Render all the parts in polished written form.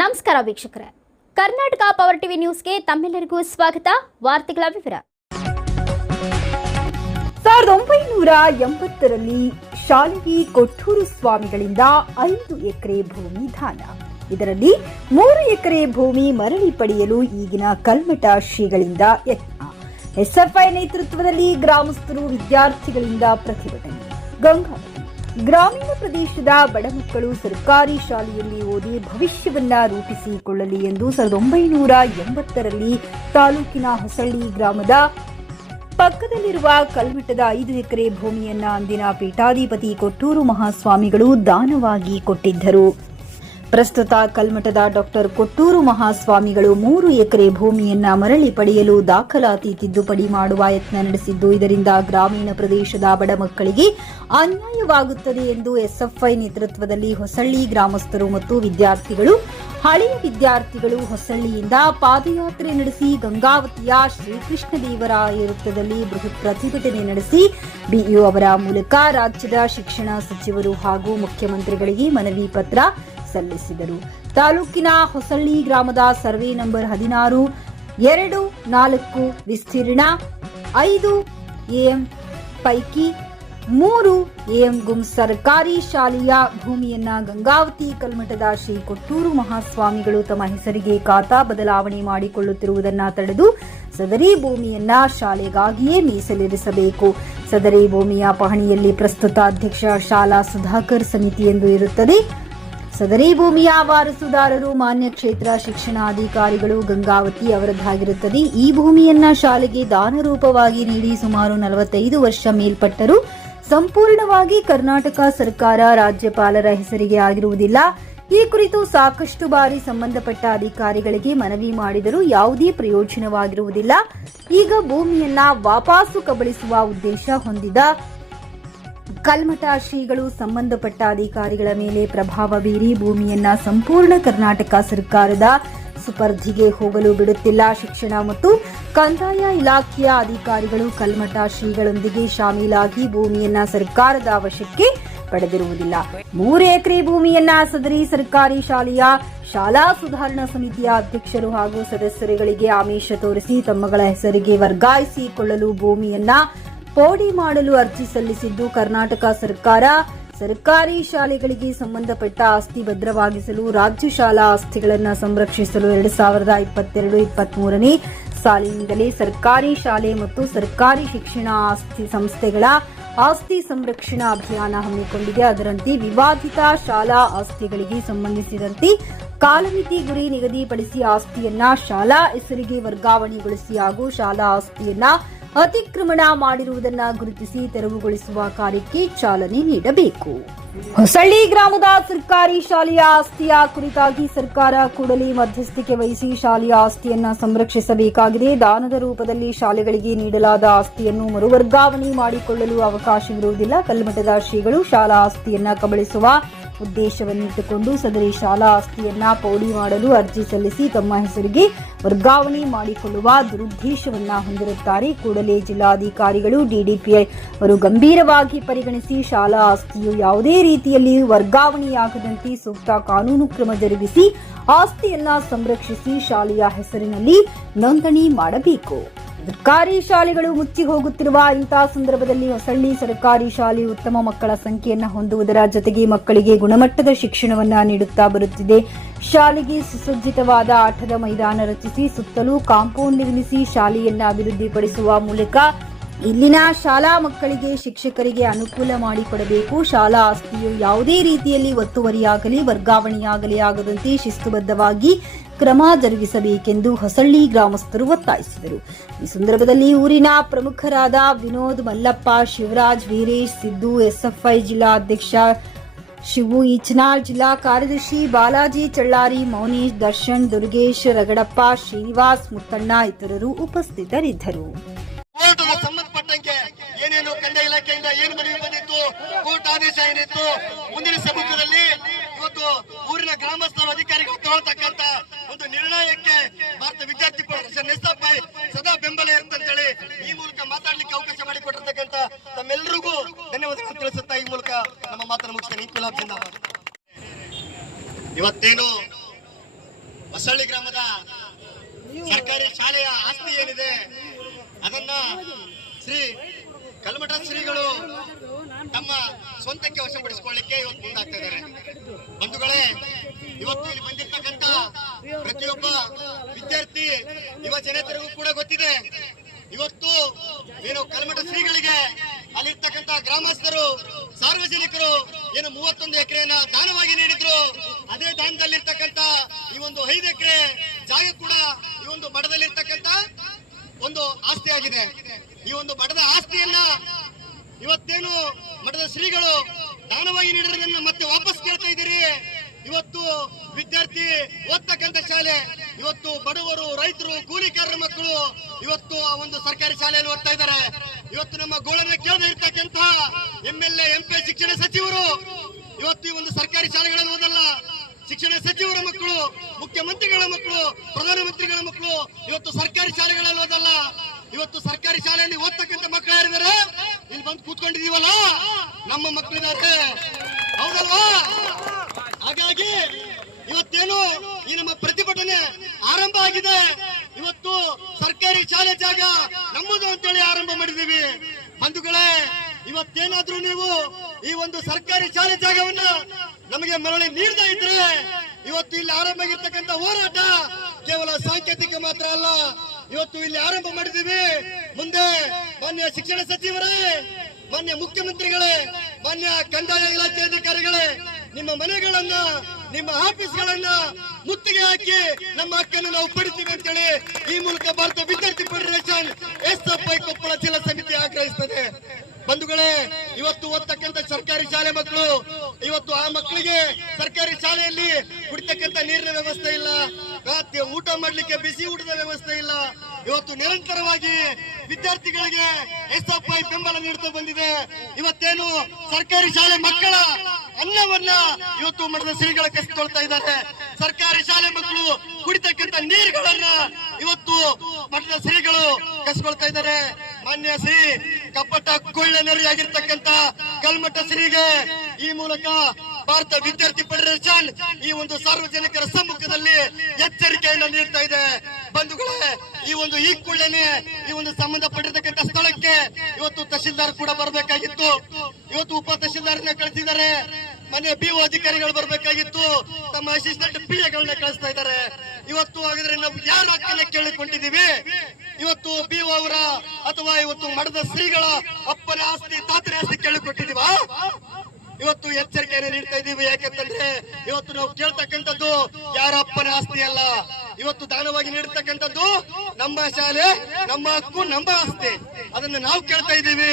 ನಮಸ್ಕಾರ ವೀಕ್ಷಕರೇ, Karnataka power TV ನ್ಯೂಸ್ಗೆ ತಮ್ಮೆಲ್ಲರಿಗೂ ಸ್ವಾಗತ. ವಾರ್ತೆಗಳ ವಿವರ. 1980ರಲ್ಲಿ ಶಾಲೆಗೆ ಕೊಟ್ಟೂರು ಸ್ವಾಮಿಗಳಿಂದ 5 ಎಕರೆ ಭೂಮಿ ದಾನ. ಇದರಲ್ಲಿ 3 ಎಕರೆ ಭೂಮಿ ಮರಳಿ ಪಡೆಯಲು ಈಗಿನ ಕಲ್ಮಠ ಶ್ರೀಗಳಿಂದ ಯತ್ನ. ಎಸ್ಎಫ್ಐ ನೇತೃತ್ವದಲ್ಲಿ ಗ್ರಾಮಸ್ಥರು ವಿದ್ಯಾರ್ಥಿಗಳಿಂದ ಪ್ರತಿಭಟನೆ. ಗಂಗಾವತಿ ಗ್ರಾಮೀಣ ಪ್ರದೇಶದ ಬಡ ಮಕ್ಕಳು ಸರ್ಕಾರಿ ಶಾಲೆಯಲ್ಲಿ ಓದಿ ಭವಿಷ್ಯವನ್ನ ರೂಪಿಸಿಕೊಳ್ಳಲಿ ಎಂದು 1980ರಲ್ಲಿ ತಾಲೂಕಿನ ಹೊಸಳ್ಳಿ ಗ್ರಾಮದ ಪಕ್ಕದಲ್ಲಿರುವ ಕಲ್ಮಠದ 5 ಎಕರೆ ಭೂಮಿಯನ್ನ ಅಂದಿನ ಪೀಠಾಧಿಪತಿ ಕೊಟ್ಟೂರು ಮಹಾಸ್ವಾಮಿಗಳು ದಾನವಾಗಿ ಕೊಟ್ಟಿದ್ದರು. ಪ್ರಸ್ತುತ ಕಲ್ಮಠದ ಡಾಕ್ಟರ್ ಕೊಟ್ಟೂರು ಮಹಾಸ್ವಾಮಿಗಳು 3 ಎಕರೆ ಭೂಮಿಯನ್ನ ಮರಳಿ ಪಡೆಯಲು ದಾಖಲಾತಿ ತಿದ್ದುಪಡಿ ಮಾಡುವ ಯತ್ನ ನಡೆಸಿದ್ದು, ಇದರಿಂದ ಗ್ರಾಮೀಣ ಪ್ರದೇಶದ ಬಡ ಮಕ್ಕಳಿಗೆ ಅನ್ಯಾಯವಾಗುತ್ತದೆ ಎಂದು ಎಸ್ಎಫ್ಐ ನೇತೃತ್ವದಲ್ಲಿ ಹೊಸಳ್ಳಿ ಗ್ರಾಮಸ್ಥರು ಮತ್ತು ವಿದ್ಯಾರ್ಥಿಗಳು ಹಳೆಯ ವಿದ್ಯಾರ್ಥಿಗಳು ಹೊಸಳ್ಳಿಯಿಂದ ಪಾದಯಾತ್ರೆ ನಡೆಸಿ ಗಂಗಾವತಿಯ ಶ್ರೀಕೃಷ್ಣ ದೇವರಾಯ ವೃತ್ತದಲ್ಲಿ ಬೃಹತ್ ಪ್ರತಿಭಟನೆ ನಡೆಸಿ ಬಿಇಒ ಅವರ ಮೂಲಕ ರಾಜ್ಯದ ಶಿಕ್ಷಣ ಸಚಿವರು ಹಾಗೂ ಮುಖ್ಯಮಂತ್ರಿಗಳಿಗೆ ಮನವಿ ಪತ್ರ ಸಲ್ಲಿಸಿದರು. ತಾಲೂಕಿನ ಹೊಸಳ್ಳಿ ಗ್ರಾಮದ ಸರ್ವೆ ನಂಬರ್ 16-2-4 ವಿಸ್ತೀರ್ಣ 5 ಎಂ ಪೈಕಿ 3 ಎಂ ಗುಂ ಸರ್ಕಾರಿ ಶಾಲೆಯ ಭೂಮಿಯನ್ನ ಗಂಗಾವತಿ ಕಲ್ಮಠದ ಶ್ರೀ ಕೊಟ್ಟೂರು ಮಹಾಸ್ವಾಮಿಗಳು ತಮ್ಮ ಹೆಸರಿಗೆ ಖಾತಾ ಬದಲಾವಣೆ ಮಾಡಿಕೊಳ್ಳುತ್ತಿರುವುದನ್ನು ತಡೆದು ಸದರಿ ಭೂಮಿಯನ್ನ ಶಾಲೆಗಾಗಿಯೇ ಮೀಸಲಿರಿಸಬೇಕು. ಸದರಿ ಭೂಮಿಯ ಪಹಣಿಯಲ್ಲಿ ಪ್ರಸ್ತುತ ಅಧ್ಯಕ್ಷ ಶಾಲಾ ಸುಧಾಕರ್ ಸಮಿತಿ ಎಂದು ಇರುತ್ತದೆ. ಸದರಿ ಭೂಮಿಯ ವಾರಸುದಾರರು ಮಾನ್ಯ ಕ್ಷೇತ್ರ ಶಿಕ್ಷಣಾಧಿಕಾರಿಗಳು ಗಂಗಾವತಿ ಅವರದ್ದಾಗಿರುತ್ತದೆ. ಈ ಭೂಮಿಯನ್ನ ಶಾಲೆಗೆ ದಾನ ರೂಪವಾಗಿ ನೀಡಿ ಸುಮಾರು 45 ವರ್ಷ ಮೇಲ್ಪಟ್ಟರೂ ಸಂಪೂರ್ಣವಾಗಿ ಕರ್ನಾಟಕ ಸರ್ಕಾರ ರಾಜ್ಯಪಾಲರ ಹೆಸರಿಗೆ ಆಗಿರುವುದಿಲ್ಲ. ಈ ಕುರಿತು ಸಾಕಷ್ಟು ಬಾರಿ ಸಂಬಂಧಪಟ್ಟ ಅಧಿಕಾರಿಗಳಿಗೆ ಮನವಿ ಮಾಡಿದರೂ ಯಾವುದೇ ಪ್ರಯೋಜನವಾಗಿರುವುದಿಲ್ಲ. ಈಗ ಭೂಮಿಯನ್ನ ವಾಪಸ್ಸು ಕಬಳಿಸುವ ಉದ್ದೇಶ ಹೊಂದಿದ ಕಲ್ಮಠ ಶ್ರೀಗಳು ಸಂಬಂಧಪಟ್ಟ ಅಧಿಕಾರಿಗಳ ಮೇಲೆ ಪ್ರಭಾವ ಬೀರಿ ಭೂಮಿಯನ್ನ ಸಂಪೂರ್ಣ ಕರ್ನಾಟಕ ಸರ್ಕಾರದ ಸುಪರ್ದಿಗೆ ಹೋಗಲು ಬಿಡುತ್ತಿಲ್ಲ. ಶಿಕ್ಷಣ ಮತ್ತು ಕಂದಾಯ ಇಲಾಖೆಯ ಅಧಿಕಾರಿಗಳು ಕಲ್ಮಠ ಶ್ರೀಗಳೊಂದಿಗೆ ಶಾಮೀಲಾಗಿ ಭೂಮಿಯನ್ನ ಸರ್ಕಾರದ ವಶಕ್ಕೆ ಪಡೆದಿರುವುದಿಲ್ಲ. 3 ಎಕರೆ ಭೂಮಿಯನ್ನ ಸದರಿ ಸರ್ಕಾರಿ ಶಾಲೆಯ ಶಾಲಾ ಸುಧಾರಣಾ ಸಮಿತಿಯ ಅಧ್ಯಕ್ಷರು ಹಾಗೂ ಸದಸ್ಯರುಗಳಿಗೆ ಆಮಿಷ ತೋರಿಸಿ ತಮ್ಮಗಳ ಹೆಸರಿಗೆ ವರ್ಗಾಯಿಸಿಕೊಳ್ಳಲು ಭೂಮಿಯನ್ನ ಪೋಡಿ ಮಾಡಲು ಅರ್ಜಿ ಸಲ್ಲಿಸಿದ್ದು, ಕರ್ನಾಟಕ ಸರ್ಕಾರ ಸರ್ಕಾರಿ ಶಾಲೆಗಳಿಗೆ ಸಂಬಂಧಪಟ್ಟ ಆಸ್ತಿ ಭದ್ರವಾಗಿಸಲು ರಾಜ್ಯ ಶಾಲಾ ಆಸ್ತಿಗಳನ್ನು ಸಂರಕ್ಷಿಸಲು 2022-23ನೇ ಸಾಲಿನಿಂದಲೇ ಸರ್ಕಾರಿ ಶಾಲೆ ಮತ್ತು ಸರ್ಕಾರಿ ಶಿಕ್ಷಣ ಆಸ್ತಿ ಸಂಸ್ಥೆಗಳ ಆಸ್ತಿ ಸಂರಕ್ಷಣಾ ಅಭಿಯಾನ ಹಮ್ಮಿಕೊಂಡಿದೆ. ಅದರಂತೆ ವಿವಾದಿತ ಶಾಲಾ ಆಸ್ತಿಗಳಿಗೆ ಸಂಬಂಧಿಸಿದಂತೆ ಕಾಲಮಿತಿ ಗುರಿ ನಿಗದಿಪಡಿಸಿ ಆಸ್ತಿಯನ್ನ ಶಾಲಾ ಹೆಸರಿಗೆ ವರ್ಗಾವಣೆಗೊಳಿಸಿ ಹಾಗೂ ಶಾಲಾ ಆಸ್ತಿಯನ್ನ ಅತಿಕ್ರಮಣ ಮಾಡಿರುವುದನ್ನ ಗುರುತಿಸಿ ತೆರವುಗೊಳಿಸುವ ಕಾರ್ಯಕ್ಕೆ ಚಾಲನೆ ನೀಡಬೇಕು. ಹೊಸಳ್ಳಿ ಗ್ರಾಮದ ಸರ್ಕಾರಿ ಶಾಲೆಯ ಆಸ್ತಿಯ ಕುರಿತಾಗಿ ಸರ್ಕಾರ ಕೂಡಲೇ ಮಧ್ಯಸ್ಥಿಕೆ ವಹಿಸಿ ಶಾಲೆಯ ಆಸ್ತಿಯನ್ನ ಸಂರಕ್ಷಿಸಬೇಕಾಗಿದೆ. ದಾನದ ರೂಪದಲ್ಲಿ ಶಾಲೆಗಳಿಗೆ ನೀಡಲಾದ ಆಸ್ತಿಯನ್ನು ಮರುವರ್ಗಾವಣೆ ಮಾಡಿಕೊಳ್ಳಲು ಅವಕಾಶವಿರುವುದಿಲ್ಲ. ಕಲ್ಮಠದ ಶ್ರೀಗಳು ಶಾಲಾ ಆಸ್ತಿಯನ್ನ ಕಬಳಿಸುವ ಉದ್ದೇಶವನ್ನಿಟ್ಟುಕೊಂಡು ಸದರಿ ಶಾಲಾ ಆಸ್ತಿಯನ್ನ ಪೌಡಿ ಮಾಡಲು ಅರ್ಜಿ ಸಲ್ಲಿಸಿ ತಮ್ಮ ಹೆಸರಿಗೆ ವರ್ಗಾವಣೆ ಮಾಡಿಕೊಳ್ಳುವ ದುರುದ್ದೇಶವನ್ನ ಹೊಂದಿರುತ್ತಾರೆ. ಕೂಡಲೇ ಜಿಲ್ಲಾಧಿಕಾರಿಗಳು ಡಿಡಿಪಿಐ ಅವರು ಗಂಭೀರವಾಗಿ ಪರಿಗಣಿಸಿ ಶಾಲಾ ಆಸ್ತಿಯು ಯಾವುದೇ ರೀತಿಯಲ್ಲಿ ವರ್ಗಾವಣೆಯಾಗದಂತೆ ಸೂಕ್ತ ಕಾನೂನು ಕ್ರಮ ಜರುಗಿಸಿ ಆಸ್ತಿಯನ್ನ ಸಂರಕ್ಷಿಸಿ ಶಾಲೆಯ ಹೆಸರಿನಲ್ಲಿ ನೋಂದಣಿ ಮಾಡಬೇಕು. ಸರ್ಕಾರಿ ಶಾಲೆಗಳು ಮುಚ್ಚಿ ಹೋಗುತ್ತಿರುವ ಇಂತಹ ಸಂದರ್ಭದಲ್ಲಿ ಹೊಸಳ್ಳಿ ಸರ್ಕಾರಿ ಶಾಲೆ ಉತ್ತಮ ಮಕ್ಕಳ ಸಂಖ್ಯೆಯನ್ನು ಹೊಂದುವುದರ ಜೊತೆಗೆ ಮಕ್ಕಳಿಗೆ ಗುಣಮಟ್ಟದ ಶಿಕ್ಷಣವನ್ನ ನೀಡುತ್ತಾ ಬರುತ್ತಿದೆ. ಶಾಲೆಗೆ ಸುಸಜ್ಜಿತವಾದ ಆಟದ ಮೈದಾನ ರಚಿಸಿ ಸುತ್ತಲೂ ಕಾಂಪೌಂಡ್ ನಿರ್ಮಿಸಿ ಶಾಲೆಯನ್ನ ಅಭಿವೃದ್ಧಿಪಡಿಸುವ ಮೂಲಕ ಇಲ್ಲಿನ ಶಾಲಾ ಮಕ್ಕಳಿಗೆ ಶಿಕ್ಷಕರಿಗೆ ಅನುಕೂಲ ಮಾಡಿಕೊಡಬೇಕು. ಶಾಲಾ ಆಸ್ತಿಯು ಯಾವುದೇ ರೀತಿಯಲ್ಲಿ ಒತ್ತುವರಿಯಾಗಲಿ ವರ್ಗಾವಣೆಯಾಗಲಿ ಆಗದಂತೆ ಶಿಸ್ತುಬದ್ಧವಾಗಿ ಕ್ರಮ ಜರುಗಿಸಬೇಕೆಂದು ಹೊಸಳ್ಳಿ ಗ್ರಾಮಸ್ಥರು ಒತ್ತಾಯಿಸಿದರು. ಈ ಸಂದರ್ಭದಲ್ಲಿ ಊರಿನ ಪ್ರಮುಖರಾದ ವಿನೋದ್, ಮಲ್ಲಪ್ಪ, ಶಿವರಾಜ್, ವೀರೇಶ್, ಸಿದ್ದು, ಎಸ್ಎಫ್ಐ ಜಿಲ್ಲಾ ಅಧ್ಯಕ್ಷ ಶಿವು ಈಚನಾಳ್, ಜಿಲ್ಲಾ ಕಾರ್ಯದರ್ಶಿ ಬಾಲಾಜಿ ಚಳ್ಳಾರಿ, ಮೌನೇಶ್, ದರ್ಶನ್, ದುರ್ಗೇಶ್, ರಗಡಪ್ಪ, ಶ್ರೀನಿವಾಸ್, ಮುತ್ತಣ್ಣ ಇತರರು ಉಪಸ್ಥಿತರಿದ್ದರು. ಸಂಬಂಧಪಟ್ಟಂಗೆ ಏನೇನು ಕಂದಾಯ ಇಲಾಖೆಯಿಂದ ಏನು ಮನವಿ ಬಂದಿತ್ತು, ಕೋರ್ಟ್ ಆದೇಶ ಏನಿತ್ತು, ಮುಂದಿನ ಸಮ್ಮುಖದಲ್ಲಿ ಇವತ್ತು ಊರಿನ ಗ್ರಾಮಸ್ಥರು ಅಧಿಕಾರಿಗಳು ತಗೊಳ್ತಕ್ಕಂತ ಒಂದು ನಿರ್ಣಯಕ್ಕೆ ಭಾರತ ವಿದ್ಯಾರ್ಥಿ ಫೆಡರೇಷನ್ ಎಸ್ಎಫ್ಐ ಸದಾ ಬೆಂಬಲ ಇರುತ್ತಂತೇಳಿ ಈ ಮೂಲಕ ಮಾತಾಡ್ಲಿಕ್ಕೆ ಅವಕಾಶ ಮಾಡಿಕೊಟ್ಟಿರ್ತಕ್ಕಂತ ತಮ್ಮೆಲ್ಲರಿಗೂ ಧನ್ಯವಾದಗಳು ತಿಳಿಸುತ್ತಾ ಈ ಮೂಲಕ ನಮ್ಮ ಮಾತನ್ನು ಮುಗಿಸ್ತೇನೆ. ಇನ್ಕಲಾಬ್ ಜಿಂದಾಬಾದ್. ಇವತ್ತೇನು ಶ್ರೀ ಕಲ್ಮಠ ಶ್ರೀಗಳು ತಮ್ಮ ಸ್ವಂತಕ್ಕೆ ವಶಪಡಿಸಿಕೊಳ್ಳಿಕ್ಕೆ ಇವತ್ತು ಮುಂದಾಗ್ತಾ ಇದ್ದಾರೆ. ಬಂಧುಗಳೇ, ಇವತ್ತು ಇಲ್ಲಿ ಬಂದಿರ್ತಕ್ಕಂಥ ಪ್ರತಿಯೊಬ್ಬ ವಿದ್ಯಾರ್ಥಿ ಯುವ ಜನತೆಗೂ ಕೂಡ ಗೊತ್ತಿದೆ, ಇವತ್ತು ಏನು ಕಲ್ಮಠ ಶ್ರೀಗಳಿಗೆ ಅಲ್ಲಿರ್ತಕ್ಕಂಥ ಗ್ರಾಮಸ್ಥರು ಸಾರ್ವಜನಿಕರು ಏನು 31 ಎಕರೆಯನ್ನ ದಾನವಾಗಿ ನೀಡಿದ್ರು. ಅದೇ ದಾನದಲ್ಲಿರ್ತಕ್ಕಂಥ ಈ ಒಂದು 5 ಎಕರೆ ಜಾಗ ಕೂಡ ಈ ಒಂದು ಮಠದಲ್ಲಿರ್ತಕ್ಕಂಥ ಒಂದು ಆಸ್ತಿ ಆಗಿದೆ. ಈ ಒಂದು ಮಠದ ಆಸ್ತಿಯನ್ನ ಇವತ್ತೇನು ಮಠದ ಶ್ರೀಗಳು ದಾನವಾಗಿ ನೀಡಿರೋದನ್ನ ಮತ್ತೆ ವಾಪಸ್ ಕೇಳ್ತಾ ಇದ್ದೀರಿ. ಇವತ್ತು ವಿದ್ಯಾರ್ಥಿ ಓದ್ತಕ್ಕಂಥ ಶಾಲೆ, ಇವತ್ತು ಬಡವರು, ರೈತರು, ಕೂಲಿಕಾರರ ಮಕ್ಕಳು ಇವತ್ತು ಆ ಒಂದು ಸರ್ಕಾರಿ ಶಾಲೆಯಲ್ಲಿ ಓದ್ತಾ ಇದ್ದಾರೆ. ಇವತ್ತು ನಮ್ಮ ಗೋಳನ್ನ ಕೇಳದೆ ಇರ್ತಕ್ಕಂಥ MLA MP ಶಿಕ್ಷಣ ಸಚಿವರು ಇವತ್ತು ಈ ಒಂದು ಸರ್ಕಾರಿ ಶಾಲೆಗಳಲ್ಲಿ ಓದಲ್ಲ. ಶಿಕ್ಷಣ ಸಚಿವರ ಮಕ್ಕಳು, ಮುಖ್ಯಮಂತ್ರಿಗಳ ಮಕ್ಕಳು, ಪ್ರಧಾನಮಂತ್ರಿಗಳ ಮಕ್ಕಳು ಇವತ್ತು ಸರ್ಕಾರಿ ಶಾಲೆಗಳಲ್ಲಿ ಓದಲ್ಲ. ಇವತ್ತು ಸರ್ಕಾರಿ ಶಾಲೆಯಲ್ಲಿ ಓದ್ತಕ್ಕಂಥ ಮಕ್ಕಳು ಯಾರಿದ್ದಾರೆ? ಇಲ್ಲಿ ಬಂದು ಕೂತ್ಕೊಂಡಿದೀವಲ್ಲ, ನಮ್ಮ ಮಕ್ಕಳಿದ್ದಾರೆ, ಹೌದಲ್ವಾ? ಹಾಗಾಗಿ ಇವತ್ತೇನು ಈ ನಮ್ಮ ಪ್ರತಿಭಟನೆ ಆರಂಭ ಆಗಿದೆ. ಇವತ್ತು ಸರ್ಕಾರಿ ಶಾಲೆ ಜಾಗ ನಮ್ಮದು ಅಂತೇಳಿ ಆರಂಭ ಮಾಡಿದೀವಿ. ಬಂಧುಗಳೇ, ಇವತ್ತೇನಾದ್ರೂ ನೀವು ಈ ಒಂದು ಸರ್ಕಾರಿ ಶಾಲೆ ಜಾಗವನ್ನ ನಮಗೆ ಮರಳಿ ನೀಡದೇ ಇದ್ರೆ ಇವತ್ತು ಇಲ್ಲಿ ಆರಂಭ ಆಗಿರ್ತಕ್ಕಂಥ ಹೋರಾಟ ಕೇವಲ ಸಾಂಕೇತಿಕ ಮಾತ್ರ ಅಲ್ಲ. ಇವತ್ತು ಇಲ್ಲಿ ಆರಂಭ ಮಾಡಿದೀವಿ. ಮುಂದೆ ಮಾನ್ಯ ಶಿಕ್ಷಣ ಸಚಿವರೇ, ಮಾನ್ಯ ಮುಖ್ಯಮಂತ್ರಿಗಳೇ, ಮಾನ್ಯ ಕಂದಾಯ ಇಲಾಖೆ ಅಧಿಕಾರಿಗಳೇ, ನಿಮ್ಮ ಮನೆಗಳನ್ನ, ನಿಮ್ಮ ಆಫೀಸ್ಗಳನ್ನ ಮುತ್ತಿಗೆ ಹಾಕಿ ನಮ್ಮ ಹಕ್ಕನ್ನು ನಾವು ಪಡಿತೀವಿ ಅಂತೇಳಿ ಈ ಮೂಲಕ ಭಾರತ ವಿದ್ಯಾರ್ಥಿ ಫೆಡರೇಷನ್ SFI ಕೊಪ್ಪಳ ಜಿಲ್ಲಾ ಸಮಿತಿ ಆಗ್ರಹಿಸುತ್ತದೆ. ಬಂಧುಗಳೇ, ಇವತ್ತು ಓದ್ತಕ್ಕಂಥ ಸರ್ಕಾರಿ ಶಾಲೆ ಮಕ್ಕಳು, ಇವತ್ತು ಆ ಮಕ್ಕಳಿಗೆ ಸರ್ಕಾರಿ ಶಾಲೆಯಲ್ಲಿ ಕುಡಿತಕ್ಕಂಥ ನೀರಿನ ವ್ಯವಸ್ಥೆ ಇಲ್ಲ, ರಾತ್ರಿ ಊಟ ಮಾಡ್ಲಿಕ್ಕೆ ಬಿಸಿ ಊಟದ ವ್ಯವಸ್ಥೆ ಇಲ್ಲ. ಇವತ್ತು ನಿರಂತರವಾಗಿ ವಿದ್ಯಾರ್ಥಿಗಳಿಗೆ SFI ಬೆಂಬಲ ನೀಡುತ್ತಾ ಬಂದಿದೆ. ಇವತ್ತೇನು ಸರ್ಕಾರಿ ಶಾಲೆ ಮಕ್ಕಳ ಅನ್ನವನ್ನ ಇವತ್ತು ಮಠದ ಶ್ರೀಗಳ ಕಸಿಕೊಳ್ತಾ ಇದ್ದಾರೆ. ಸರ್ಕಾರಿ ಶಾಲೆ ಮಕ್ಕಳು ಕುಡಿತಕ್ಕಂಥ ನೀರುಗಳನ್ನ ಇವತ್ತು ಮಠದ ಶ್ರೀಗಳು ಕಸಿಕೊಳ್ತಾ ಇದ್ದಾರೆ. ಮಾನ್ಯ ಶ್ರೀ ಕಪ್ಪಟ ಕೊಳ್ಳನರಿಯಾಗಿರ್ತಕ್ಕಂಥ ಕಲ್ಮಠ ಶ್ರೀಗೆ ಈ ಮೂಲಕ ಭಾರತ ವಿದ್ಯಾರ್ಥಿ ಫೆಡರೇಷನ್ ಈ ಒಂದು ಸಾರ್ವಜನಿಕರ ಸಮ್ಮುಖದಲ್ಲಿ ಎಚ್ಚರಿಕೆಯನ್ನು ನೀಡ್ತಾ ಇದೆ. ಬಂಧುಗಳೇ, ಈ ಕೂಡಲೇ ಈ ಒಂದು ಸಂಬಂಧಪಟ್ಟಿರ್ತಕ್ಕಂಥ ಸ್ಥಳಕ್ಕೆ ಇವತ್ತು ತಹಶೀಲ್ದಾರ್ ಕೂಡ ಬರಬೇಕಾಗಿತ್ತು. ಇವತ್ತು ಉಪ ತಹಶೀಲ್ದಾರ್ನ ಕಳಿಸಿದ್ದಾರೆ. ಮನೆ BO ಅಧಿಕಾರಿಗಳು ಬರಬೇಕಾಗಿತ್ತು. ತಮ್ಮ ಅಸಿಸ್ಟೆಂಟ್ PA ಕಳಿಸ್ತಾ ಇದ್ದಾರೆ. ಇವತ್ತು ಹಾಗಾದ್ರೆ ನಾವು ಯಾರ ಹಕ್ಕನ್ನ ಕೇಳಿಕೊಂಡಿದ್ದೀವಿ? ಇವತ್ತು BO ಅವರ ಅಥವಾ ಇವತ್ತು ಮಠದ ಶ್ರೀಗಳ ಅಪ್ಪನ ಆಸ್ತಿ, ತಾತನ ಆಸ್ತಿ ಕೇಳಿಕೊಟ್ಟಿದೀವ? ಇವತ್ತು ಎಚ್ಚರಿಕೆಯನ್ನು ನೀಡ್ತಾ ಇದ್ದೀವಿ. ಯಾಕಂತಂದ್ರೆ ಇವತ್ತು ನಾವು ಕೇಳ್ತಕ್ಕಂಥದ್ದು ಯಾರ ಅಪ್ಪನ ಆಸ್ತಿ ಅಲ್ಲ. ಇವತ್ತು ದಾನವಾಗಿ ನೀಡತಕ್ಕಂಥದ್ದು ನಮ್ಮ ಶಾಲೆ, ನಮ್ಮ ಹಕ್ಕು, ನಮ್ಮ ಆಸ್ತಿ. ಅದನ್ನ ನಾವು ಕೇಳ್ತಾ ಇದ್ದೀವಿ.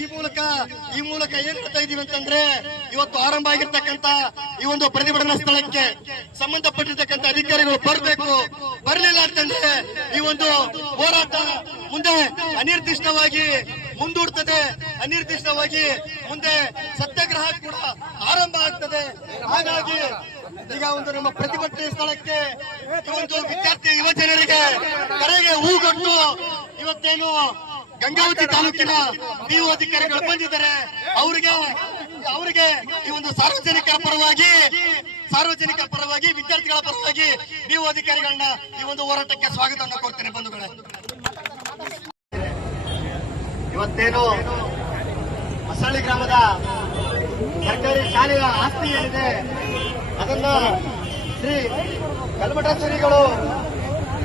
ಈ ಮೂಲಕ ಏನ್ ಹೇಳ್ತಾ ಇದೀವಿ ಅಂತಂದ್ರೆ, ಇವತ್ತು ಆರಂಭ ಆಗಿರ್ತಕ್ಕಂಥ ಈ ಒಂದು ಪ್ರತಿಭಟನಾ ಸ್ಥಳಕ್ಕೆ ಸಂಬಂಧಪಟ್ಟಿರ್ತಕ್ಕಂಥ ಅಧಿಕಾರಿಗಳು ಬರಬೇಕು. ಬರಲಿಲ್ಲ ಅಂತಂದ್ರೆ ಈ ಒಂದು ಹೋರಾಟ ಮುಂದೆ ಅನಿರ್ದಿಷ್ಟವಾಗಿ ಮುಂದೂಡ್ತದೆ. ಅನಿರ್ದಿಷ್ಟವಾಗಿ ಮುಂದೆ ಸತ್ಯಾಗ್ರಹ ಕೂಡ ಆರಂಭ ಆಗ್ತದೆ. ಹಾಗಾಗಿ ಈಗ ಒಂದು ನಮ್ಮ ಪ್ರತಿಭಟನೆ ಸ್ಥಳಕ್ಕೆ ಈ ಒಂದು ವಿದ್ಯಾರ್ಥಿ ಯುವ ಜನರಿಗೆ ಕರೆಗೆ ಹೂಗೊಟ್ಟು ಇವತ್ತೇನು ಗಂಗಾವತಿ ತಾಲೂಕಿನ BO ಅಧಿಕಾರಿಗಳು ಬಂದಿದ್ದಾರೆ. ಅವರಿಗೆ ಈ ಒಂದು ಸಾರ್ವಜನಿಕರ ಪರವಾಗಿ ವಿದ್ಯಾರ್ಥಿಗಳ ಪರವಾಗಿ BO ಅಧಿಕಾರಿಗಳನ್ನ ಈ ಒಂದು ಹೋರಾಟಕ್ಕೆ ಸ್ವಾಗತವನ್ನು ಕೋರ್ತೇನೆ. ಬಂಧುಗಳೇ, ಇವತ್ತೇನು ಮಸಳ್ಳಿ ಗ್ರಾಮದ ಸರ್ಕಾರಿ ಶಾಲೆಯ ಆಸ್ತಿ ಏನಿದೆ ಅದನ್ನ ಶ್ರೀ ಕಲ್ಮಠ ಶ್ರೀಗಳು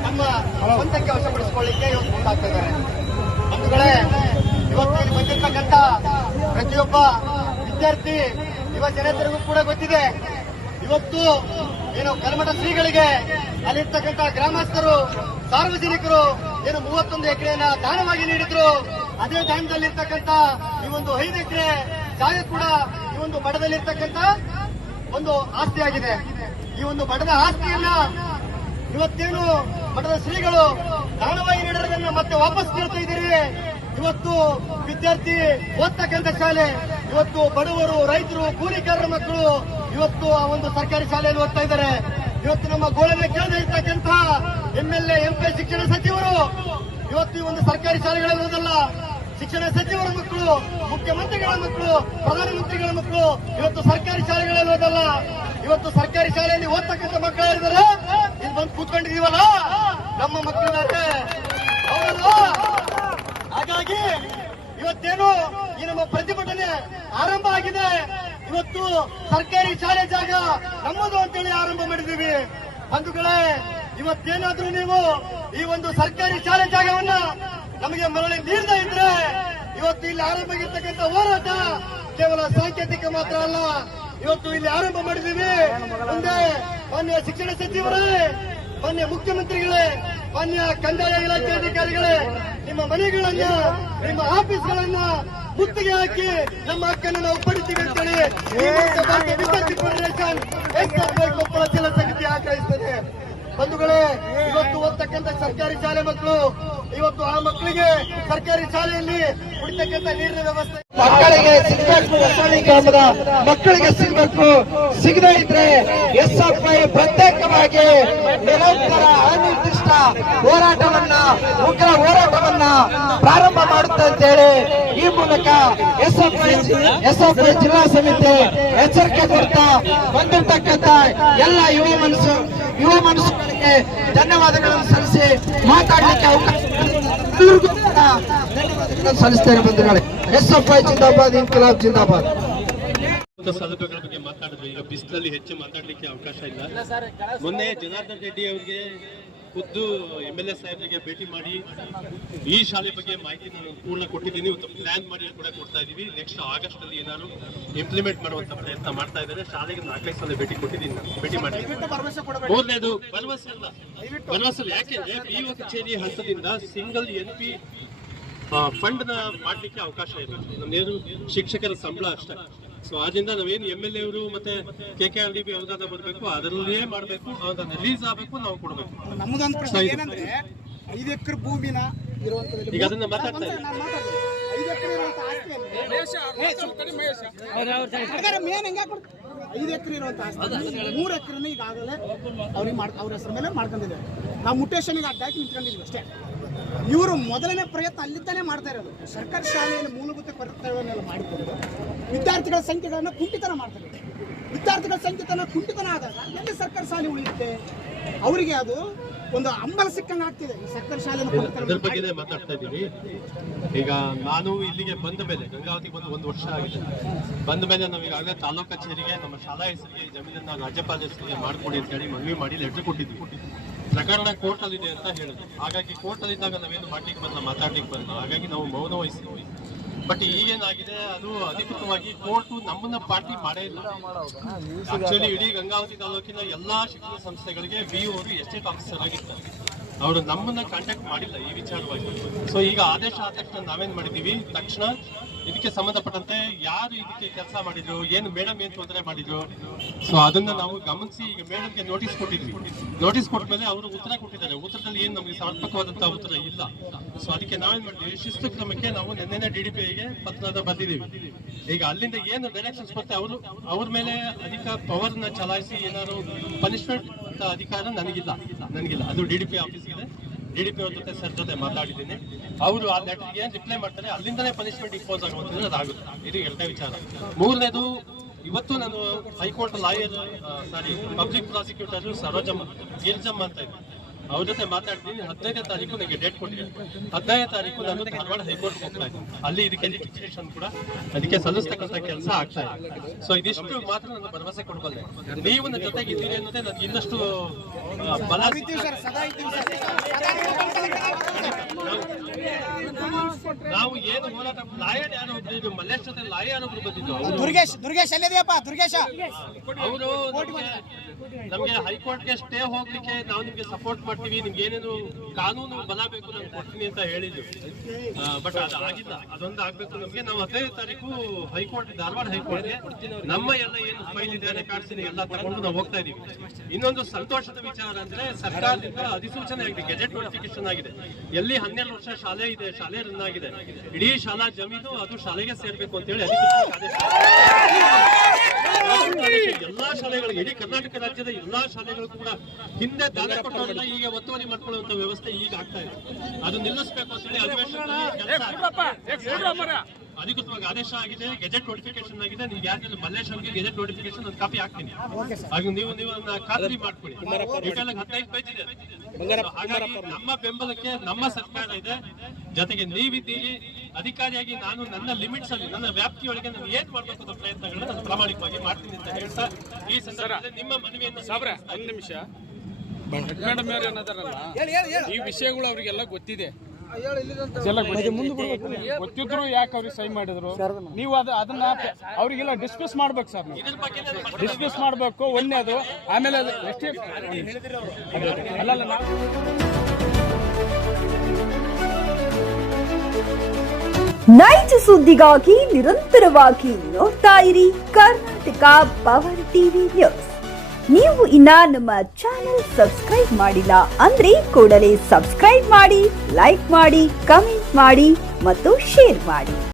ನಮ್ಮ ಸ್ವಂತಕ್ಕೆ ವಶಪಡಿಸಿಕೊಳ್ಳಿಕ್ಕೆ ಇವತ್ತು ಮುಂದಾಗ್ತಾ ಇದ್ದಾರೆ. ಬಂಧುಗಳೇ, ಇವತ್ತು ಇಲ್ಲಿ ಬಂದಿರ್ತಕ್ಕಂಥ ಪ್ರತಿಯೊಬ್ಬ ವಿದ್ಯಾರ್ಥಿ ಯುವ ಜನತೆಗೂ ಕೂಡ ಗೊತ್ತಿದೆ, ಇವತ್ತು ಏನು ಕಲ್ಮಠ ಶ್ರೀಗಳಿಗೆ ಅಲ್ಲಿರ್ತಕ್ಕಂಥ ಗ್ರಾಮಸ್ಥರು ಸಾರ್ವಜನಿಕರು ಏನು 31 ಎಕರೆಯನ್ನ ದಾನವಾಗಿ ನೀಡಿದ್ರು. ಅದೇ ದಾನದಲ್ಲಿರ್ತಕ್ಕಂಥ ಈ ಒಂದು 5 ಎಕರೆ ಜಾಗ ಕೂಡ ಈ ಒಂದು ಮಠದಲ್ಲಿರ್ತಕ್ಕಂಥ ಒಂದು ಆಸ್ತಿ ಆಗಿದೆ. ಈ ಒಂದು ಮಠದ ಆಸ್ತಿಯನ್ನ ಇವತ್ತೇನು ಮಠದ ಶ್ರೀಗಳು ದಾನವಾಗಿ ನೀಡಿರೋದನ್ನ ಮತ್ತೆ ವಾಪಸ್ ಕೇಳ್ತಾ ಇದ್ದೀರಿ. ಇವತ್ತು ವಿದ್ಯಾರ್ಥಿ ಓದ್ತಕ್ಕಂಥ ಶಾಲೆ, ಇವತ್ತು ಬಡವರು, ರೈತರು, ಕೂಲಿಕಾರರ ಮಕ್ಕಳು ಇವತ್ತು ಆ ಒಂದು ಸರ್ಕಾರಿ ಶಾಲೆಯಲ್ಲಿ ಓದ್ತಾ ಇದ್ದಾರೆ. ಇವತ್ತು ನಮ್ಮ ಗೋಳನ್ನ ಕೇಳದೆ ಇರ್ತಕ್ಕಂಥ MLA MP ಶಿಕ್ಷಣ ಸಚಿವರು ಇವತ್ತು ಈ ಒಂದು ಸರ್ಕಾರಿ ಶಾಲೆಗಳಲ್ಲಿ ಓದಲ್ಲ. ಶಿಕ್ಷಣ ಸಚಿವರ ಮಕ್ಕಳು, ಮುಖ್ಯಮಂತ್ರಿಗಳ ಮಕ್ಕಳು, ಪ್ರಧಾನಮಂತ್ರಿಗಳ ಮಕ್ಕಳು ಇವತ್ತು ಸರ್ಕಾರಿ ಶಾಲೆಗಳಲ್ಲಿ ಓದಲ್ಲ. ಇವತ್ತು ಸರ್ಕಾರಿ ಶಾಲೆಯಲ್ಲಿ ಓದ್ತಕ್ಕಂಥ ಮಕ್ಕಳು ಯಾರಿದ್ದಾರೆ? ಇಲ್ಲಿ ಬಂದು ಕೂತ್ಕೊಂಡಿದೀವಲ್ಲ, ನಮ್ಮ ಮಕ್ಕಳಿದ್ದಾರೆ, ಹೌದಲ್ವಾ? ಹಾಗಾಗಿ ಇವತ್ತೇನು ಈ ನಮ್ಮ ಪ್ರತಿಭಟನೆ ಆರಂಭ ಆಗಿದೆ. ಇವತ್ತು ಸರ್ಕಾರಿ ಶಾಲೆ ಜಾಗ ನಮ್ಮದು ಅಂತೇಳಿ ಆರಂಭ ಮಾಡಿದ್ದೀವಿ. ಬಂಧುಗಳೇ, ಇವತ್ತೇನಾದ್ರೂ ನೀವು ಈ ಒಂದು ಸರ್ಕಾರಿ ಶಾಲೆ ಜಾಗವನ್ನ ನಮಗೆ ಮರಳಿ ನೀಡದೇ ಇದ್ರೆ ಇವತ್ತು ಇಲ್ಲಿ ಆರಂಭ ಆಗಿರ್ತಕ್ಕಂಥ ಹೋರಾಟ ಕೇವಲ ಸಾಂಕೇತಿಕ ಮಾತ್ರ ಅಲ್ಲ. ಇವತ್ತು ಇಲ್ಲಿ ಆರಂಭ ಮಾಡಿದ್ದೀವಿ. ಮುಂದೆ ಮಾನ್ಯ ಶಿಕ್ಷಣ ಸಚಿವರೇ, ಮಾನ್ಯ ಮುಖ್ಯಮಂತ್ರಿಗಳೇ, ಮಾನ್ಯ ಕಂದಾಯ ಇಲಾಖೆ ಅಧಿಕಾರಿಗಳೇ, ನಿಮ್ಮ ಮನೆಗಳನ್ನ, ನಿಮ್ಮ ಆಫೀಸ್ಗಳನ್ನ ಮುತ್ತಿಗೆ ಹಾಕಿ ನಮ್ಮ ಹಕ್ಕನ್ನು ನಾವು ಪಡಿತೀವಿ ಅಂತೇಳಿ ಈ ಭಾರತೀಯ ವಿದ್ಯಾರ್ಥಿ ಫೆಡರೇಷನ್ ಕೊಪ್ಪಳ ಜಿಲ್ಲಾ ಸಮಿತಿ ಆಗ್ರಹಿಸುತ್ತದೆ. ಬಂಧುಗಳೇ, ಇವತ್ತು ಓದ್ತಕ್ಕಂಥ ಸರ್ಕಾರಿ ಶಾಲೆ ಮಕ್ಕಳು, ಇವತ್ತು ಆ ಮಕ್ಕಳಿಗೆ ಸರ್ಕಾರಿ ಶಾಲೆಯಲ್ಲಿ ಕುಡಿತಕ್ಕಂಥ ನೀರಿನ ವ್ಯವಸ್ಥೆ ಮಕ್ಕಳಿಗೆ ಸಿಗಬೇಕು, ಹೊಸಳ್ಳಿ ಗ್ರಾಮದ ಮಕ್ಕಳಿಗೆ ಸಿಗಬೇಕು. ಸಿಗದೇ ಇದ್ರೆ SFI ಪ್ರತ್ಯೇಕವಾಗಿ ನಿರಂತರ ಅನಿರ್ದಿಷ್ಟ ಹೋರಾಟವನ್ನ, ಉಗ್ರ ಹೋರಾಟವನ್ನ ಪ್ರಾರಂಭ ಮಾಡುತ್ತೆ ಅಂತೇಳಿ ಈ ಮೂಲಕ SFI ಜಿಲ್ಲಾ ಸಮಿತಿ ಎಚ್ಚರಿಕೆ ಕೊಡ್ತಾ ಬಂದಿರತಕ್ಕಂತ ಎಲ್ಲ ಯುವ ಮನಸ್ಸುಗಳಿಗೆ ಧನ್ಯವಾದಗಳನ್ನು ಸಲ್ಲಿಸಿ ಮಾತಾಡಲಿಕ್ಕೆ ಅವಕಾಶ ಧನ್ಯವಾದಗಳನ್ನು ಸಲ್ಲಿಸ್ತೇನೆ. ಬಂಧುಗಳೇ, SFI ಜಿಂದಾಬಾದ್, ಇನ್ಕಿಲಾಬ್ ಜಿಂದಾಬಾದ್. ಸೌಲಭ್ಯಗಳ ಬಗ್ಗೆ ಮಾತಾಡಿದ್ರು. ಈಗ ಬಿಸಿಲಲ್ಲಿ ಹೆಚ್ಚು ಮಾತಾಡ್ಲಿಕ್ಕೆ ಅವಕಾಶ ಇಲ್ಲ. ಮೊನ್ನೆ ಜನಾರ್ದನ್ ರೆಡ್ಡಿ ಅವರಿಗೆ ಖುದ್ದು MLA ಸಾಹೇಬರಿಗೆ ಭೇಟಿ ಮಾಡಿ ಈ ಶಾಲೆ ಬಗ್ಗೆ ಮಾಹಿತಿ ನಾನು ಪೂರ್ಣ ಕೊಟ್ಟಿದ್ದೀನಿ. ಇವತ್ತು ಪ್ಲಾನ್ ಮಾಡಿ ಕೂಡ ಕೊಡ್ತಾ ಇದೀವಿ. ನೆಕ್ಸ್ಟ್ ಆಗಸ್ಟ್ ಅಲ್ಲಿ ಏನಾದ್ರು ಇಂಪ್ಲಿಮೆಂಟ್ ಮಾಡುವಂತ ಪ್ರಯತ್ನ ಮಾಡ್ತಾ ಇದ್ದಾರೆ. ಶಾಲೆಗೆ 4-5 ಸಲ ಭೇಟಿ ಕೊಟ್ಟಿದ್ದೀನಿ, ಭೇಟಿ ಮಾಡಿ. ಮೂರನೇದು ಭರವಸೆ ಅಲ್ಲ, ಭರವಸೆ ಯಾಕೆಂದ್ರೆ PO ಕಚೇರಿ ಹಂತದಿಂದ ಸಿಂಗಲ್ NP ಫಂಡ್ ನ ಮಾಡ್ಲಿಕ್ಕೆ ಅವಕಾಶ ಇಲ್ಲ. ನಮ್ದೇನು ಶಿಕ್ಷಕರ ಸಂಬಳ ಅಷ್ಟೇ. ಸೊ ಆದ್ರಿಂದ ನಾವೇನು MLA ಅವರು ಮತ್ತೆ KKRDB ಅನುದಾನ ಬರಬೇಕು, ಅದರಲ್ಲೇ ಮಾಡಬೇಕು, ಅದನ್ನ ರಿಲೀಸ್ ಆಗಬೇಕು, ನಾವು ಕೊಡಬೇಕು. ನಮ್ಮದೊಂದು ಪ್ರಶ್ನೆ ಏನಂದ್ರೆ 5 ಎಕರೆ ಭೂಮಿನ ಈಗ ಅದನ್ನ ಮಾತಾಡ್ತಾ ಇದ್ದೀವಿ. 5 ಎಕರೆ ಇರುವಂತ ಆಸ್ತಿಯನ್ನು 5 ಎಕರೆ ಇರುವಂತ ಆಸ್ತಿ 3 ಎಕರೆನ ಈಗಾಗಲೇ ಅವ್ರಿಗೆ ಅವ್ರ ಹೆಸರ ಮೇಲೆ ಮಾಡ್ಕೊಂಡಿದ್ದಾರೆ. ನಾವು ಮುಟೇಶನ್ಗೆ ಅಡ್ಡಾಕಿ ನಿಂತ್ಕೊಂಡಿದ್ವಿ ಅಷ್ಟೇ. ಇವರು ಮೊದಲನೇ ಪ್ರಯತ್ನ ಅಲ್ಲಿದ್ದಾನೆ ಮಾಡ್ತಾ ಇರೋದು. ಸರ್ಕಾರಿ ಶಾಲೆಯಲ್ಲಿ ಮೂಲಭೂತ ಕರ್ತವ್ಯವನ್ನೆಲ್ಲ ಮಾಡಿಕೊಂಡು ವಿದ್ಯಾರ್ಥಿಗಳ ಸಂಖ್ಯೆಗಳನ್ನು ಕುಂಠಿತನ ಮಾಡ್ತಾರೆ. ವಿದ್ಯಾರ್ಥಿಗಳ ಸಂಖ್ಯೆತನ ಕುಂಠಿತನ ಆದಾಗ ಎಲ್ಲಿ ಸರ್ಕಾರಿ ಶಾಲೆ ಉಳಿಯುತ್ತೆ? ಅವರಿಗೆ ಅದು ಒಂದು ಅಂಬಲ ಸಿಕ್ಕಂಗೆ ಆಗ್ತಿದೆ. ಈ ಸರ್ಕಾರಿ ಶಾಲೆ ಅದ್ರ ಬಗ್ಗೆ ಮಾತಾಡ್ತಾ ಇದ್ದೀವಿ. ಈಗ ನಾನು ಇಲ್ಲಿಗೆ ಬಂದ ಮೇಲೆ, ಗಂಗಾವತಿಗೆ ಬಂದು 1 ವರ್ಷ ಆಗಿದೆ. ಬಂದ ಮೇಲೆ ನಾವು ಈಗಾಗಲೇ ತಾಲೂಕು ಕಚೇರಿಗೆ ನಮ್ಮ ಶಾಲಾ ಹೆಸರಿಗೆ ಜಮೀನನ್ನ ರಾಜ್ಯಪಾಲ ಹೆಸರಿಗೆ ಮಾಡ್ಕೊಡಿ ಅಂತ ಹೇಳಿ ಮನವಿ ಮಾಡಿ ಲೆಟರ್ ಕೊಟ್ಟಿದ್ವಿ. ಪ್ರಕರಣ ಕೋರ್ಟ್ ಅಲ್ಲಿ ಇದೆ ಅಂತ ಹೇಳಿದ್ರು. ಹಾಗಾಗಿ ಕೋರ್ಟ್ ಅಲ್ಲಿ ಇದ್ದಾಗ ನಾವೇನು ಮಾಡ್ಲಿಕ್ಕೆ ಬರಲ್ಲ, ಮಾತಾಡ್ಲಿಕ್ಕೆ ಬರಲ್ಲ. ಹಾಗಾಗಿ ನಾವು ಮೌನ ವಹಿಸ್ತೀವಿ. ಬಟ್ ಈಗೇನಾಗಿದೆ, ಅದು ಅಧಿಕೃತವಾಗಿ ಕೋರ್ಟ್ ನಮ್ಮನ್ನ ಪಾರ್ಟಿ ಮಾಡೇ ಇಲ್ಲ. ಆಕ್ಚುಲಿ ಇಡೀ ಗಂಗಾವತಿ ತಾಲೂಕಿನ ಎಲ್ಲಾ ಶಿಕ್ಷಣ ಸಂಸ್ಥೆಗಳಿಗೆ BO ಅವರು ಎಸ್ಟೇಟ್ ಆಫೀಸರ್ ಆಗಿರ್ತಾರೆ. ಅವರು ನಮ್ಮನ್ನ ಕಾಂಟ್ಯಾಕ್ಟ್ ಮಾಡಿಲ್ಲ ಈ ವಿಚಾರವಾಗಿ. ಸೊ ಈಗ ಆದೇಶ ಆದ ತಕ್ಷಣ ನಾವೇನ್ ಮಾಡಿದೀವಿ, ತಕ್ಷಣ ಇದಕ್ಕೆ ಸಂಬಂಧಪಟ್ಟಂತೆ ಯಾರು ಇದಕ್ಕೆ ಕೆಲಸ ಮಾಡಿದ್ರು, ಏನು ಮೇಡಮ್ ಏನ್ ತೊಂದರೆ ಮಾಡಿದ್ರು, ಸೊ ಅದನ್ನ ನಾವು ಗಮನಿಸಿ ಈಗ ಮೇಡಮ್ಗೆ ನೋಟಿಸ್ ಕೊಟ್ಟಿದ್ವಿ. ನೋಟಿಸ್ ಕೊಟ್ಟ ಮೇಲೆ ಅವರು ಉತ್ತರ ಕೊಟ್ಟಿದ್ದಾರೆ. ಉತ್ತರದಲ್ಲಿ ಏನು ನಮಗೆ ಸಮರ್ಪಕವಾದಂತಹ ಉತ್ತರ ಇಲ್ಲ. ಸೊ ಅದಕ್ಕೆ ನಾವೇನ್ ಮಾಡಿದ್ವಿ, ಶಿಸ್ತು ಕ್ರಮಕ್ಕೆ ನಾವು ನಿನ್ನೆ DDPIಗೆ ಪತ್ರ ಬರೆದಿದ್ದೀವಿ. ಈಗ ಅಲ್ಲಿಂದ ಏನು ಡೈರೆಕ್ಷನ್ಸ್ ಬರುತ್ತೆ ಅವ್ರ ಮೇಲೆ ಅಧಿಕ ಪವರ್ ನ ಚಲಾಯಿಸಿ ಏನಾದ್ರು ಪನಿಷ್ಮೆಂಟ್ ಅಧಿಕಾರ ನನಗಿಲ್ಲ. ಅದು DDP ಆಫೀಸ್ ಇದೆ. DDP ಅವ್ರ ಜೊತೆ ಸರ್ ಜೊತೆ ಮಾತಾಡಿದ್ದೀನಿ. ಅವರು ಆ ಲೆಟರ್ಗೆ ಏನ್ ರಿಪ್ಲೈ ಮಾಡ್ತಾರೆ ಅಲ್ಲಿಂದನೇ ಪನಿಷ್ಮೆಂಟ್ ಇಂಪೋಸ್ ಆಗುವಂತಂದ್ರೆ ಅದಾಗುತ್ತೆ. ಇದು 2ನೇ ವಿಚಾರ. 3ನೇದು, ಇವತ್ತು ನಾನು high court lawyer public prosecutor Girjamma ಅಂತ ಇದ್ದೆ, ಅವ್ರ ಜೊತೆ ಮಾತಾಡ್ತೀನಿ. 15ನೇ ತಾರೀಕು ನನಗೆ ಡೇಟ್ ಕೊಟ್ಟಿದ್ದಾರೆ. 15ನೇ ತಾರೀಕು ನಾನು ಧಾರವಾಡ ಹೈಕೋರ್ಟ್ ಹೋಗ್ತಾ ಇದ್ದೀನಿ. ಅಲ್ಲಿ ಇದಕ್ಕೆ ರಿಜಿಸ್ಟ್ರೇಷನ್ ಕೂಡ ಅದಕ್ಕೆ ಸಲ್ಲಿಸ್ತಕ್ಕಂಥ ಕೆಲಸ ಆಗ್ತಾ ಇದೆ. ಸೊ ಇದಿಷ್ಟು ಮಾತ್ರ ನಾನು ಭರವಸೆ ಕೊಡಬಲ್ಲೆ. ನೀವು ನನ್ನ ಜೊತೆಗೆ ಇದ್ದೀರಿ ಅನ್ನೋದೇ ನನಗೆ ಇನ್ನಷ್ಟು ಬಲ. ನಾವು ಏನು ಹೋರಾಟ, ಲಾಯರ್ ಯಾರು ಒಬ್ಬರು ಮಲ್ಲೇಶ್ ಜೊತೆ ಲಾಯರ್ ಒಬ್ರು ಬಂದಿದ್ದು, ದುರ್ಗೇಶ್ ಎಲ್ಲಿದೆಯಪ್ಪ? ದುರ್ಗೇಶ ಅವರು ನಮ್ಗೆ ಹೈಕೋರ್ಟ್ಗೆ ಸ್ಟೇ ಹೋಗ್ಲಿಕ್ಕೆ ನಾವು ನಿಮ್ಗೆ ಸಪೋರ್ಟ್ ಮಾಡ್ತೀವಿ, ನಿಮ್ಗೆ ಏನೇನು ಕಾನೂನು ಬಲ ಬೇಕು ನಾನು ಕೊಡ್ತೀನಿ ಅಂತ ಹೇಳಿದ್ರು. ಬಟ್ ಅದು ಆಗಿಲ್ಲ. ಅದೊಂದು ಆಗ್ಬೇಕು ನಮ್ಗೆ. ನಾವು 15ನೇ ತಾರೀಕು ಹೈಕೋರ್ಟ್, ಧಾರವಾಡ ಹೈಕೋರ್ಟ್ಗೆ ನಮ್ಮ ಎಲ್ಲ ಏನು ಫೈಲ್ ಇದೆ, ರೆಕಾರ್ಡ್ಸ್ ಇದೆ ಎಲ್ಲ ತಗೊಂಡು ನಾವು ಹೋಗ್ತಾ ಇದೀವಿ. ಇನ್ನೊಂದು ಸಂತೋಷದ ವಿಚಾರ ಅಂದ್ರೆ ಸರ್ಕಾರದಿಂದ ಅಧಿಸೂಚನೆ ಆಗಿದೆ, ಗೆಜೆಟ್ ನೋಟಿಫಿಕೇಶನ್ ಆಗಿದೆ. ಎಲ್ಲಿ 12 ವರ್ಷ ಶಾಲೆ ಇದೆ, ಶಾಲೆ ರನ್ ಆಗಿದೆ, ಇಡೀ ಶಾಲಾ ಜಮೀನು ಅದು ಶಾಲೆಗೆ ಸೇರ್ಬೇಕು ಅಂತ ಹೇಳಿ ಅಧಿಕೃತವಾಗಿ ಆದೇಶ. ಎಲ್ಲಾ ಶಾಲೆಗಳಿಗೆ, ಇಡೀ ಕರ್ನಾಟಕ ರಾಜ್ಯದ ಎಲ್ಲಾ ಶಾಲೆಗಳು ಕೂಡ ಹಿಂದೆ ದಾನ ಕೊಟ್ಟವರೆಲ್ಲ ಈಗ ಒತ್ತುವರಿ ಮಾಡ್ಕೊಳ್ಳುವಂತ ವ್ಯವಸ್ಥೆ ಈಗ ಆಗ್ತಾ ಇದೆ. ಅದು ನಿಲ್ಲಿಸಬೇಕು ಅಂತ ಹೇಳಿ ಅಧಿಕೃತವಾಗಿ ಆದೇಶ ಆಗಿದೆ, ಗೆಜೆಟ್ ನೋಟಿಫಿಕೇಶನ್ ಆಗಿದೆ. ನೀವು ಯಾರು ಮಲ್ಲೇಶ್ ಅವರಿಗೆ ಗೆಜೆಟ್ ನೋಟಿಫಿಕೇಶನ್ ಒಂದು ಕಾಪಿ ಹಾಕ್ತೀನಿ. ಹಾಗೆ ನೀವು ಖಾತ್ರಿ ಮಾಡ್ಕೊಳ್ಳಿ. ಡೀಟೇಲ್ 15 ಪೇಜ್ ಇದೆ. ಹಾಗಾಗಿ ನಮ್ಮ ಬೆಂಬಲಕ್ಕೆ ನಮ್ಮ ಸರ್ಕಾರ ಇದೆ, ಜೊತೆಗೆ ನೀವಿದ್ದೀರಿ. ಅಧಿಕಾರಿಯಾಗಿ ನಾನು ನನ್ನ ಲಿಮಿಟ್ಸ್ ಅಲ್ಲಿ ನನ್ನ ವ್ಯಾಪ್ತಿಯೊಳಗೆ ನಾನು ಏನ್ ಮಾಡಬೇಕು ಅನ್ನೋ ಪ್ರಯತ್ನಗಳನ್ನ ನಾನು ಪ್ರಾಮಾಣಿಕವಾಗಿ ಮಾಡ್ತೀನಿ ಅಂತ ಹೇಳ್ತಾ ಈ ಸಂದರ್ಭದಲ್ಲಿ ನಿಮ್ಮ ಮನವಿಯನ್ನು ಒಂದು ನಿಮಿಷ ಮೇಡಮ್ ಯಾರು ಏನದಾರಲ್ಲ ಈ ವಿಷಯಗಳು ಅವರಿಗೆಲ್ಲ ಗೊತ್ತಿದೆ, ಗೊತ್ತಿದ್ರು ಯಾಕೆ ಅವ್ರಿಗೆ ಸಹಿ ಮಾಡಿದ್ರು ನೀವು ಅದನ್ನ ಅವರಿಗೆಲ್ಲ ಡಿಸ್ಕಸ್ ಮಾಡ್ಬೇಕು ಸರ್. ಇದ್ರ ಬಗ್ಗೆ ನಾನು ಡಿಸ್ಕಸ್ ಮಾಡ್ಬೇಕು ಒಂದೇದು, ಆಮೇಲೆ ಎಷ್ಟೇ ಅಲ್ಲಲ್ಲ ನಾವು ನೈಜ ಸುದ್ದಿಗಾಗಿ ನಿರಂತರವಾಗಿ ನೋಡ್ತಾ ಇರಿ ಕರ್ನಾಟಕ ಪವರ್ ಟಿವಿ ನ್ಯೂಸ್. ನೀವು ಇನ್ನ ನಮ್ಮ ಚಾನೆಲ್ ಸಬ್ಸ್ಕ್ರೈಬ್ ಮಾಡಿಲ್ಲ ಅಂದ್ರೆ ಕೂಡಲೇ ಸಬ್ಸ್ಕ್ರೈಬ್ ಮಾಡಿ, ಲೈಕ್ ಮಾಡಿ, ಕಮೆಂಟ್ ಮಾಡಿ ಮತ್ತು ಶೇರ್ ಮಾಡಿ.